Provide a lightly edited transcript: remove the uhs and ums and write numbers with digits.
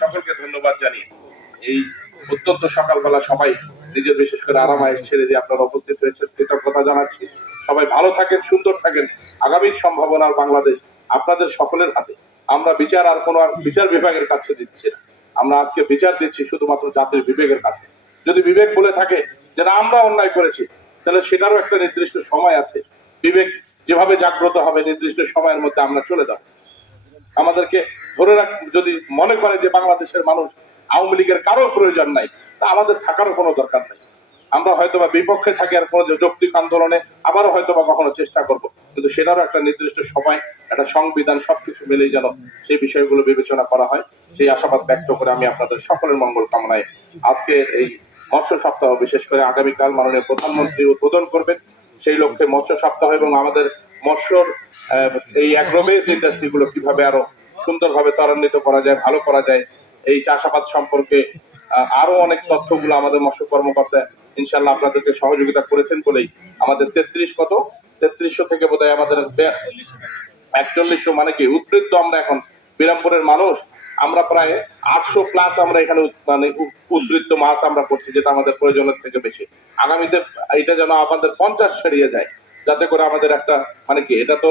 সকলকে ধন্যবাদ জানিয়ে এই অত্যন্ত সকালবেলা সবাই নিজের বিশেষ করে আরামায়েশ ছেড়ে দিয়ে আপনারা উপস্থিত হয়েছেন, কৃতজ্ঞতা জানাচ্ছি। সবাই ভালো থাকেন, সুন্দর থাকেন। আগামীর সম্ভাবনার বাংলাদেশ আপনাদের সকলের হাতে। আমরা বিচার আর কোনো বিচার বিভাগের কাছে দিচ্ছি না, আমরা আজকে বিচার দিচ্ছি শুধুমাত্র জাতির বিবেকের কাছে। যদি বিবেক বলে থাকে যে না আমরা অন্যায় করেছি, তাহলে সেটারও একটা নির্দিষ্ট সময় আছে। বিবেক যেভাবে জাগ্রত হবে নির্দিষ্ট সময়ের মধ্যে আমরা চলে যাব। আমাদেরকে ধরে রাখ, যদি মনে করে যে বাংলাদেশের মানুষ আওয়ামী লীগের কারোর প্রয়োজন নাই, তা আমাদের থাকারও কোনো দরকার নেই। আমরা হয়তোবা বিপক্ষে থাকি আর কোনো যৌক্তিক আন্দোলনে আবারও হয়তোবা কখনো চেষ্টা করব, কিন্তু সেটারও একটা নির্দিষ্ট সময়, একটা সংবিধান সবকিছু মিলেই যেন সেই বিষয়গুলো বিবেচনা করা হয়, সেই আশাবাদ ব্যক্ত করে আমি আপনাদের সকলের মঙ্গল কামনায় আজকে এই মৎস্য সপ্তাহ, বিশেষ করে আগামীকাল মাননীয় প্রধানমন্ত্রী উদ্বোধন করবেন, সেই লক্ষ্যে মৎস্য সপ্তাহ এবং আমাদের মৎস্যর এই অ্যাগ্রোবেস ইন্ডাস্ট্রিগুলো কিভাবে আরো সুন্দরভাবে ত্বরান্বিত করা যায়, ভালো করা যায়, এই চাষাবাদ সম্পর্কে আরো অনেক তথ্যগুলো আমাদের মৎস্য কর্মকর্তা ইনশাল্লাহ আপনাদেরকে সহযোগিতা করেছেন বলেই আমাদের 3300 থেকে বোধহয় আমাদের 4100, মানে কি উদ্বৃত্ত আমরা এখন বিরামপুরের মানুষ, আমরা প্রায় 800+ আমরা এখানে মানে উদ্বৃত্ত মাছ আমরা করছি, যেটা আমাদের প্রয়োজনের থেকে বেশি। আগামীতে এটা যেন আমাদের 50 ছাড়িয়ে যায়, যাতে করে আমাদের একটা মানে কি এটা তো